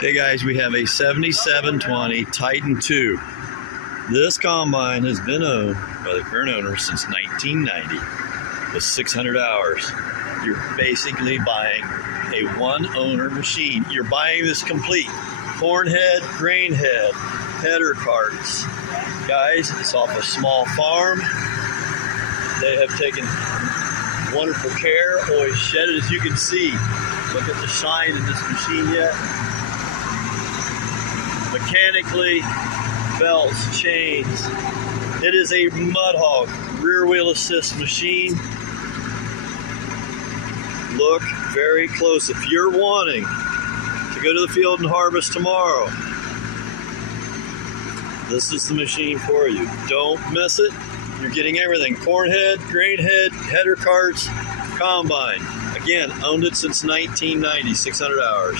Hey guys, we have a 7720 Titan 2. This combine has been owned by the current owner since 1990 with 600 hours. You're basically buying a one-owner machine. You're buying this complete. Corn head, grain head, header carts. Guys, it's off a small farm. They have taken wonderful care, always shed it, as you can see. Look at the shine in this machine yet. Mechanically, belts, chains. It is a mud hog rear wheel assist machine. Look very close. If you're wanting to go to the field and harvest tomorrow, this is the machine for you. Don't miss it. You're getting everything. Corn head, grain head, header carts, combine. Again, owned it since 1990, 600 hours.